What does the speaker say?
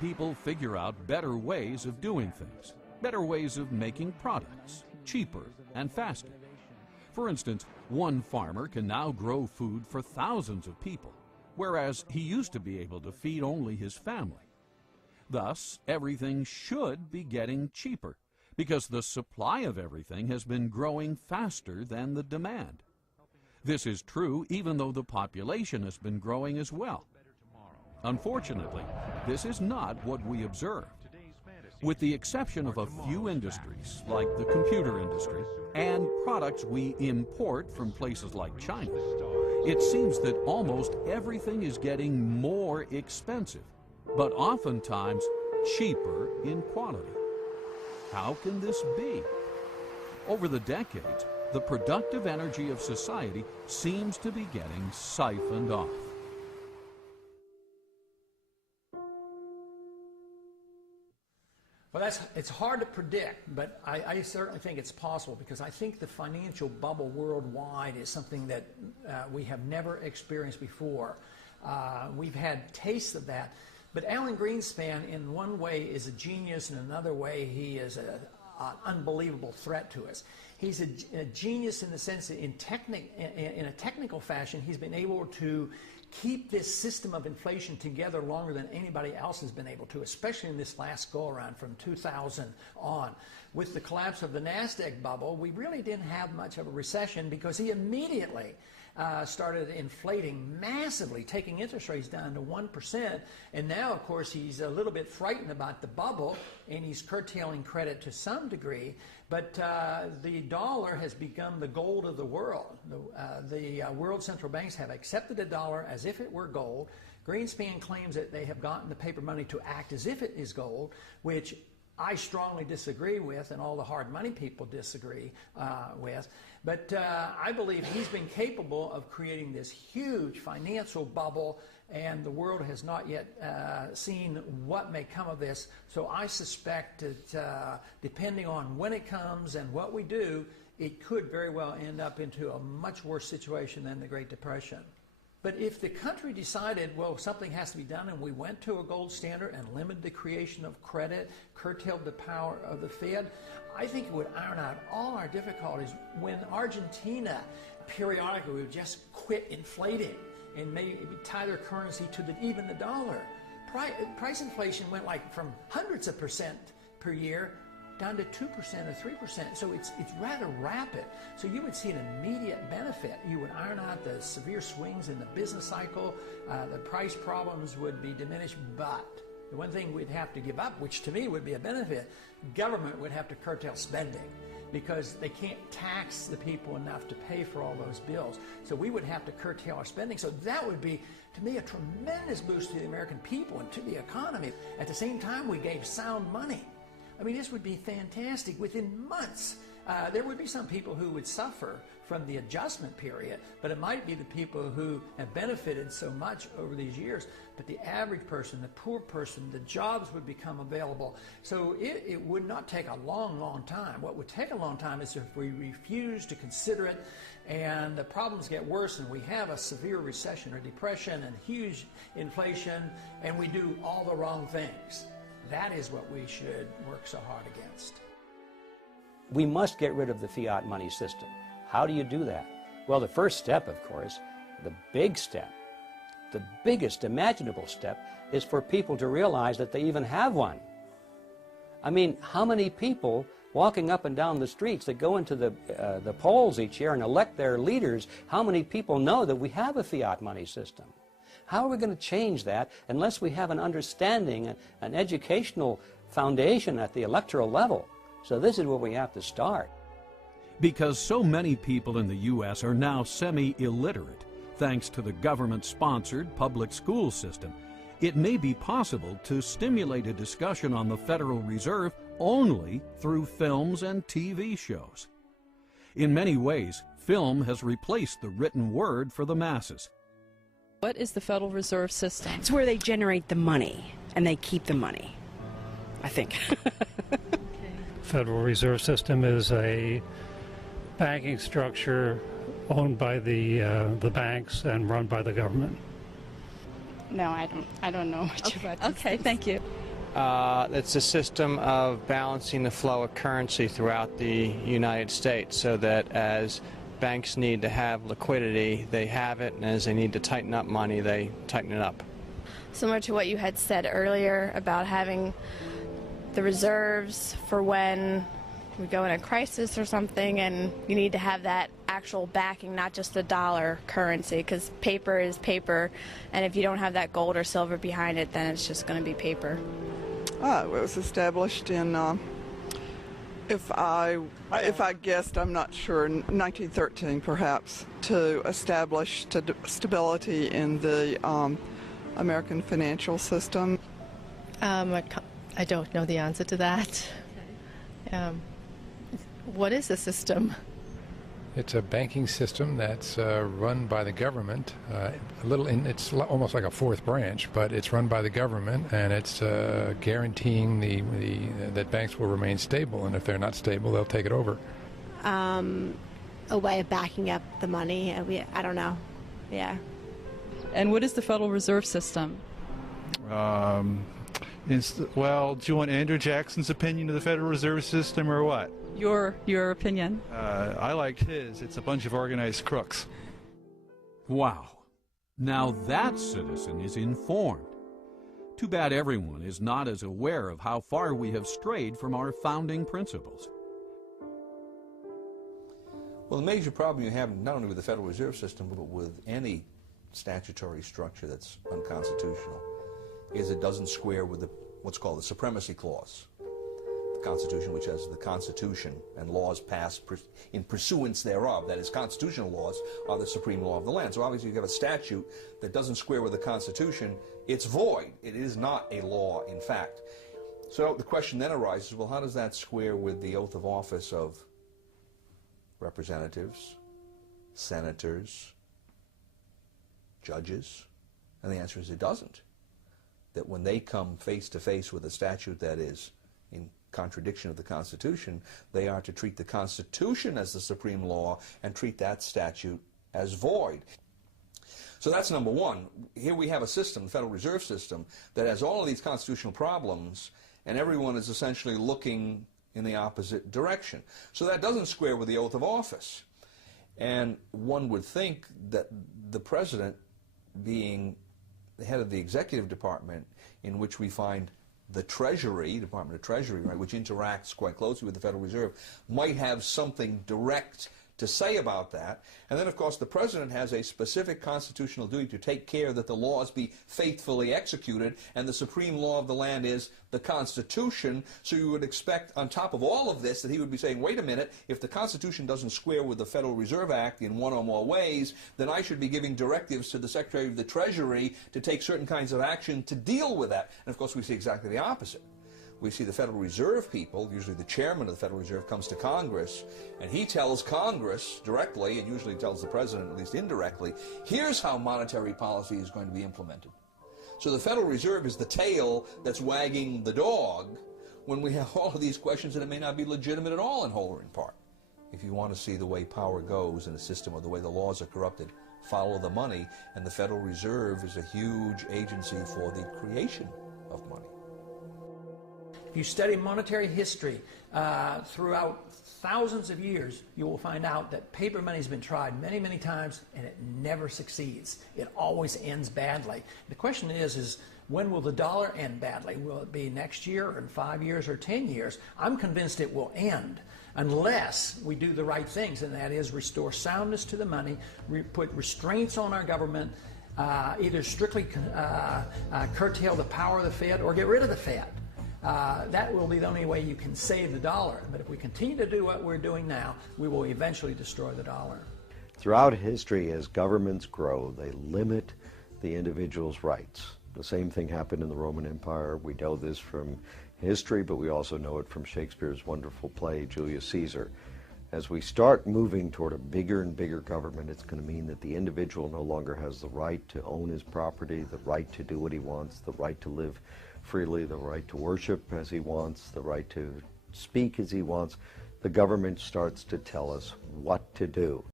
people figure out better ways of doing things, better ways of making products, cheaper and faster. For instance, one farmer can now grow food for thousands of people, whereas he used to be able to feed only his family. Thus, everything should be getting cheaper, because the supply of everything has been growing faster than the demand. This is true even though the population has been growing as well. Unfortunately, this is not what we observed. With the exception of a few industries, like the computer industry, and products we import from places like China, it seems that almost everything is getting more expensive, but oftentimes cheaper in quality. How can this be? Over the decades, the productive energy of society seems to be getting siphoned off. Well, it's hard to predict, but I certainly think it's possible, because I think the financial bubble worldwide is something that we have never experienced before. We've had tastes of that, but Alan Greenspan in one way is a genius, and in another way he is an unbelievable threat to us. He's a genius in the sense that in a technical fashion he's been able to keep this system of inflation together longer than anybody else has been able to, especially in this last go-around from 2000 on. With the collapse of the NASDAQ bubble, we really didn't have much of a recession, because he immediately started inflating massively, taking interest rates down to 1%, and now, of course, he's a little bit frightened about the bubble, and he's curtailing credit to some degree, but the dollar has become the gold of the world. The world central banks have accepted the dollar as if it were gold. Greenspan claims that they have gotten the paper money to act as if it is gold, which I strongly disagree with, and all the hard money people disagree with. But I believe he's been capable of creating this huge financial bubble, and the world has not yet seen what may come of this. So I suspect that depending on when it comes and what we do, it could very well end up into a much worse situation than the Great Depression. But if the country decided, well, something has to be done, and we went to a gold standard and limited the creation of credit, curtailed the power of the Fed, I think it would iron out all our difficulties. When Argentina periodically would just quit inflating and maybe tie their currency to even the dollar, price inflation went like from hundreds of percent per year down to 2% or 3%. So it's rather rapid. So you would see an immediate benefit. You would iron out the severe swings in the business cycle. The price problems would be diminished. But the one thing we'd have to give up, which to me would be a benefit, government would have to curtail spending, because they can't tax the people enough to pay for all those bills. So we would have to curtail our spending. So that would be, to me, a tremendous boost to the American people and to the economy. At the same time, we gave sound money. I mean, this would be fantastic. Within months, there would be some people who would suffer from the adjustment period, but it might be the people who have benefited so much over these years. But the average person, the poor person, the jobs would become available. So it would not take a long, long time. What would take a long time is if we refuse to consider it, and the problems get worse, and we have a severe recession or depression and huge inflation, and we do all the wrong things. That is what we should work so hard against. We must get rid of the fiat money system. How do you do that? Well, the first step, of course, the big step, the biggest imaginable step, is for people to realize that they even have one. I mean, how many people walking up and down the streets that go into the polls each year and elect their leaders, how many people know that we have a fiat money system? How are we going to change that unless we have an understanding, an educational foundation at the electoral level? So this is where we have to start. Because so many people in the U.S. are now semi-illiterate, thanks to the government-sponsored public school system, it may be possible to stimulate a discussion on the Federal Reserve only through films and TV shows. In many ways, film has replaced the written word for the masses. What is the Federal Reserve System? It's where they generate the money, and they keep the money, I think. Federal Reserve System is a banking structure owned by the banks and run by the government. No, I don't know much about this. Okay, thank you. It's a system of balancing the flow of currency throughout the United States so that as banks need to have liquidity, they have it, and as they need to tighten up money, they tighten it up. Similar to what you had said earlier about having the reserves for when we go in a crisis or something, and you need to have that actual backing, not just the dollar currency, because paper is paper, and if you don't have that gold or silver behind it, then it's just going to be paper. It was established in, if I guessed, I'm not sure, 1913 perhaps, to establish stability in the American financial system. I don't know the answer to that. What is the system? It's a banking system that's run by the government. It's almost like a fourth branch, but it's run by the government, and it's guaranteeing that banks will remain stable. And if they're not stable, they'll take it over. A way of backing up the money. I don't know. Yeah. And what is the Federal Reserve System? Well, do you want Andrew Jackson's opinion of the Federal Reserve System or what? Your opinion? I liked his. It's a bunch of organized crooks. Wow. Now that citizen is informed. Too bad everyone is not as aware of how far we have strayed from our founding principles. Well, the major problem you have not only with the Federal Reserve System, but with any statutory structure that's unconstitutional, is it doesn't square with what's called the Supremacy Clause. The Constitution, which has the Constitution and laws passed in pursuance thereof, that is, constitutional laws are the supreme law of the land. So obviously you have a statute that doesn't square with the Constitution, it's void. It is not a law, in fact. So the question then arises, well, how does that square with the oath of office of representatives, senators, judges? And the answer is it doesn't. That when they come face to face with a statute that is in contradiction of the Constitution, they are to treat the Constitution as the supreme law and treat that statute as void. So that's number one. Here we have a system, the Federal Reserve System, that has all of these constitutional problems, and everyone is essentially looking in the opposite direction. So that doesn't square with the oath of office. And one would think that the president, being the head of the executive department, in which we find the Treasury, Department of Treasury, right, which interacts quite closely with the Federal Reserve, might have something direct to say about that. And then, of course, the president has a specific constitutional duty to take care that the laws be faithfully executed, and the supreme law of the land is the Constitution. So you would expect, on top of all of this, that he would be saying, wait a minute, if the Constitution doesn't square with the Federal Reserve Act in one or more ways, then I should be giving directives to the Secretary of the Treasury to take certain kinds of action to deal with that. And, of course, we see exactly the opposite. We see the Federal Reserve people, usually the chairman of the Federal Reserve comes to Congress, and he tells Congress directly, and usually tells the president at least indirectly, here's how monetary policy is going to be implemented. So the Federal Reserve is the tail that's wagging the dog when we have all of these questions that it may not be legitimate at all in whole or in part. If you want to see the way power goes in a system or the way the laws are corrupted, follow the money, and the Federal Reserve is a huge agency for the creation of money. If you study monetary history throughout thousands of years, you will find out that paper money has been tried many, many times, and it never succeeds. It always ends badly. The question is when will the dollar end badly? Will it be next year, or in 5 years, or 10 years? I'm convinced it will end unless we do the right things, and that is restore soundness to the money, put restraints on our government, either strictly curtail the power of the Fed or get rid of the Fed. That will be the only way you can save the dollar. But if we continue to do what we're doing now, we will eventually destroy the dollar. Throughout history, as governments grow, they limit the individual's rights. The same thing happened in the Roman Empire. We know this from history, but we also know it from Shakespeare's wonderful play, Julius Caesar. As we start moving toward a bigger and bigger government, it's going to mean that the individual no longer has the right to own his property, the right to do what he wants, the right to live freely, the right to worship as he wants, the right to speak as he wants. The government starts to tell us what to do.